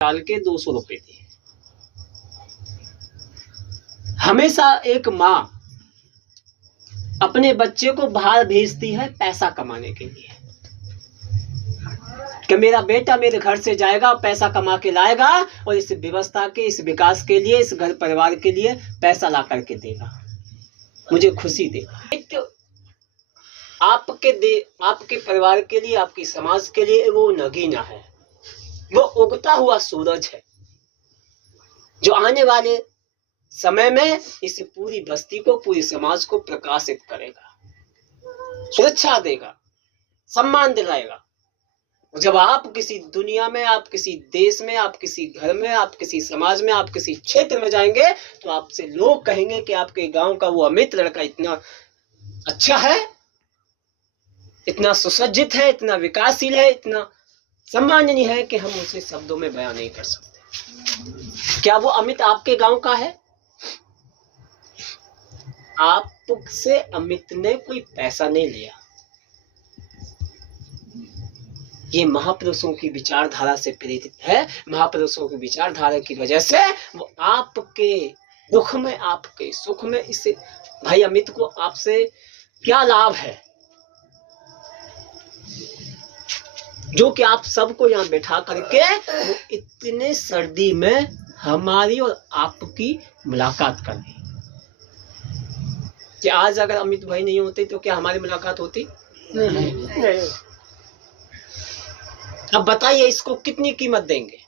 डाल के 200 रुपए दिए। हमेशा एक माँ अपने बच्चे को बाहर भेजती है पैसा कमाने के लिए, कि मेरा बेटा मेरे घर से जाएगा, पैसा कमा के लाएगा और इस व्यवस्था के, इस विकास के लिए, इस घर परिवार के लिए पैसा ला करके देगा, मुझे खुशी देगा। आपके परिवार के लिए, आपकी समाज के लिए वो नगीना है, वो उगता हुआ सूरज है, जो आने वाले समय में इस पूरी बस्ती को, पूरी समाज को प्रकाशित करेगा, सुरक्षा देगा, सम्मान दिलाएगा। जब आप किसी दुनिया में, आप किसी देश में, आप किसी घर में, आप किसी समाज में, आप किसी क्षेत्र में जाएंगे तो आपसे लोग कहेंगे कि आपके गांव का वो अमित लड़का इतना अच्छा है, इतना सुसज्जित है, इतना विकासशील है, इतना सम्माननीय है कि हम उसे शब्दों में बयान नहीं कर सकते। क्या वो अमित आपके गांव का है? आपसे अमित ने कोई पैसा नहीं लिया, ये महापुरुषों की विचारधारा से प्रेरित है। महापुरुषों की विचारधारा की वजह से वो आपके दुख में, आपके सुख में, इसे भाई अमित को आपसे क्या लाभ है, जो कि आप सबको यहाँ बैठा करके वो इतने सर्दी में हमारी और आपकी मुलाकात कर दी। कि आज अगर अमित भाई नहीं होते तो क्या हमारी मुलाकात होती? नहीं। अब बताइए इसको कितनी कीमत देंगे?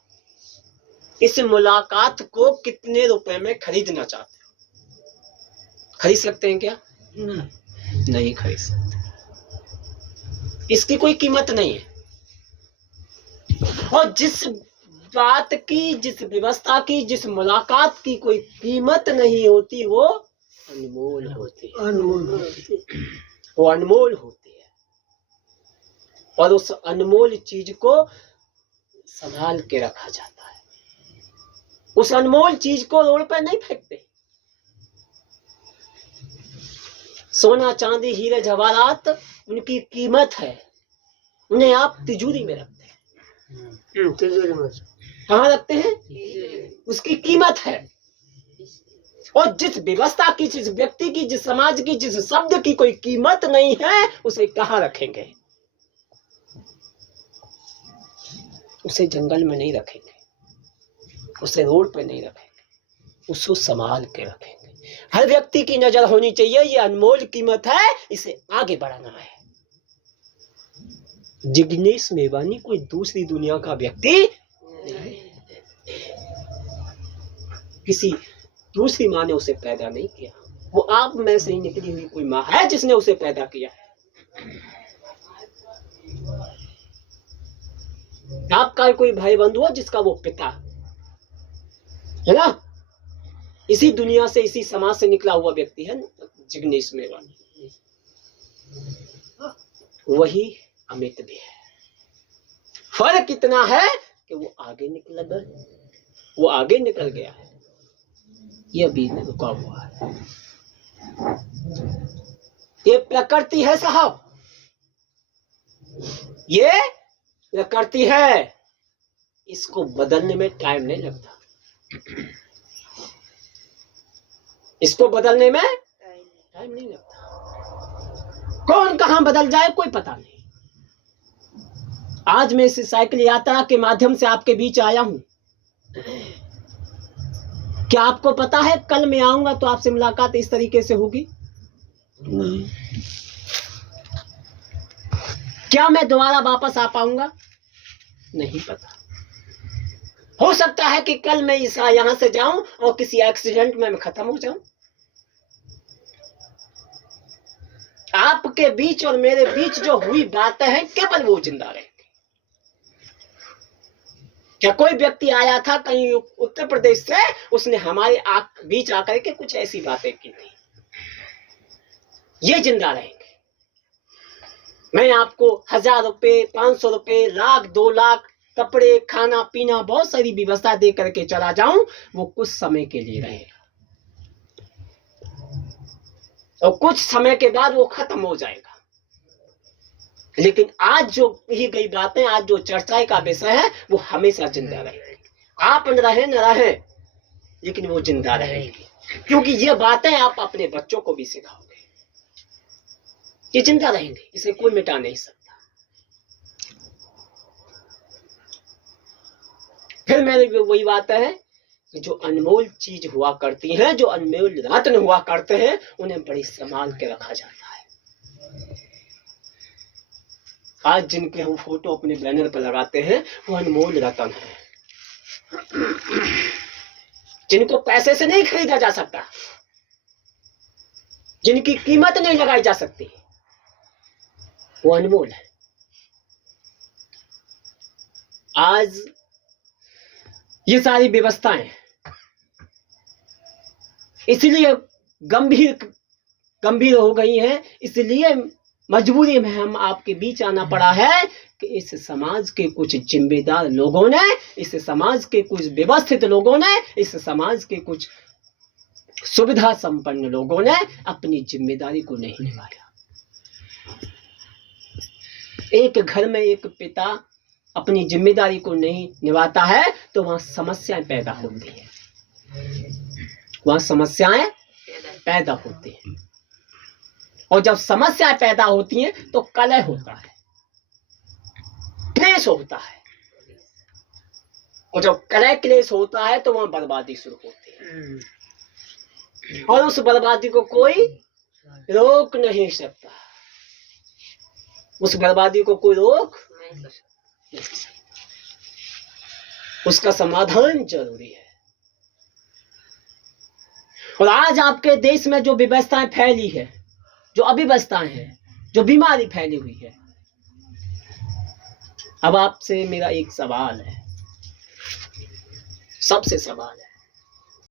इस मुलाकात को कितने रुपए में खरीदना चाहते हो? खरीद सकते हैं क्या? नहीं खरीद सकते, इसकी कोई कीमत नहीं है। और जिस बात की, जिस व्यवस्था की, जिस मुलाकात की कोई कीमत नहीं होती वो अनमोल होती है। वो अनमोल होती है और उस अनमोल चीज को संभाल के रखा जाता है। उस अनमोल चीज को रोड पर नहीं फेंकते। सोना चांदी हीरे जवाहरात उनकी कीमत है, उन्हें आप तिजोरी में रखते हैं। तिजोरी में कहाँ रखते हैं? उसकी कीमत है। और जिस व्यवस्था की, जिस व्यक्ति की, जिस समाज की, जिस शब्द की कोई कीमत नहीं है, उसे कहाँ रखेंगे? उसे जंगल में नहीं रखेंगे, उसे रोड पे नहीं रखेंगे, उसको संभाल के रखेंगे। हर व्यक्ति की नजर होनी चाहिए, ये अनमोल कीमत है, इसे आगे बढ़ाना है। जिग्नेश मेवानी कोई दूसरी दुनिया का व्यक्ति नहीं, किसी दूसरी माँ ने उसे पैदा नहीं किया, वो आप में से ही निकली हुई कोई माँ है जिसने उसे पैदा किया है। आपका कोई भाई बंधु है जिसका वो पिता है ना, इसी दुनिया से, इसी समाज से निकला हुआ व्यक्ति है जिग्नेश मेवानी। वही अमित भी है। फर्क इतना है कि वो आगे निकल गया है, ये अभी रुका हुआ है। ये प्रकृति है साहब, ये प्रकृति है, इसको बदलने में टाइम नहीं लगता। इसको बदलने में टाइम नहीं लगता। कौन कहां बदल जाए कोई पता नहीं। आज मैं इस साइकिल यात्रा के माध्यम से आपके बीच आया हूं। क्या आपको पता है कल मैं आऊंगा तो आपसे मुलाकात इस तरीके से होगी? नहीं। क्या मैं दोबारा वापस आ पाऊंगा? नहीं पता। हो सकता है कि कल मैं यहां से जाऊं और किसी एक्सीडेंट में मैं खत्म हो जाऊं। आपके बीच और मेरे बीच जो हुई बातें हैं केवल वो जिंदा रहेंगे। क्या कोई व्यक्ति आया था कहीं उत्तर प्रदेश से, उसने हमारे बीच आकर के कुछ ऐसी बातें की थी, ये जिंदा रहेंगे। मैं आपको 1000 रुपए, 500 रुपए, लाख, 2 लाख, कपड़े, खाना पीना, बहुत सारी व्यवस्था दे करके चला जाऊं, वो कुछ समय के लिए रहेगा और कुछ समय के बाद वो खत्म हो जाएगा। लेकिन आज जो कही गई बातें, आज जो चर्चा का विषय है, वो हमेशा जिंदा रहेगी। आप रहे न रहे, लेकिन वो जिंदा रहेंगे, क्योंकि ये बातें आप अपने बच्चों को भी सिखाओगे। ये जिंदा रहेंगे, इसे कोई मिटा नहीं सकता। फिर मेरी वही बात है कि जो अनमोल चीज हुआ करती हैं, जो अनमोल रत्न हुआ करते हैं, उन्हें बड़ी संभाल के रखा जाता है। आज जिनके हम फोटो अपने बैनर पर लगाते हैं, वो अनमोल रत्न है, जिनको पैसे से नहीं खरीदा जा सकता, जिनकी कीमत नहीं लगाई जा सकती, वो अनमोल है। आज ये सारी व्यवस्थाएं इसलिए गंभीर हो गई हैं, इसलिए मजबूरी में हम आपके बीच आना पड़ा है कि इस समाज के कुछ जिम्मेदार लोगों ने, इस समाज के कुछ व्यवस्थित लोगों ने, इस समाज के कुछ सुविधा संपन्न लोगों ने अपनी जिम्मेदारी को नहीं निभाया। एक घर में एक पिता अपनी जिम्मेदारी को नहीं निभाता है तो वहां समस्याएं पैदा होती हैं, वहां समस्याएं पैदा होती हैं, और जब समस्याएं पैदा होती हैं तो कलह होता है, क्लेश होता है, और जब कलह क्लेश होता है तो वहां बर्बादी शुरू होती है, और उस बर्बादी को कोई रोक नहीं सकता, उस बर्बादी को कोई रोक नहीं सकता, उसका समाधान जरूरी है। और आज आपके देश में जो व्यवस्थाएं फैली है, जो अव्यवस्थाएं हैं, जो बीमारी फैली हुई है, अब आपसे मेरा एक सवाल है, सबसे सवाल है,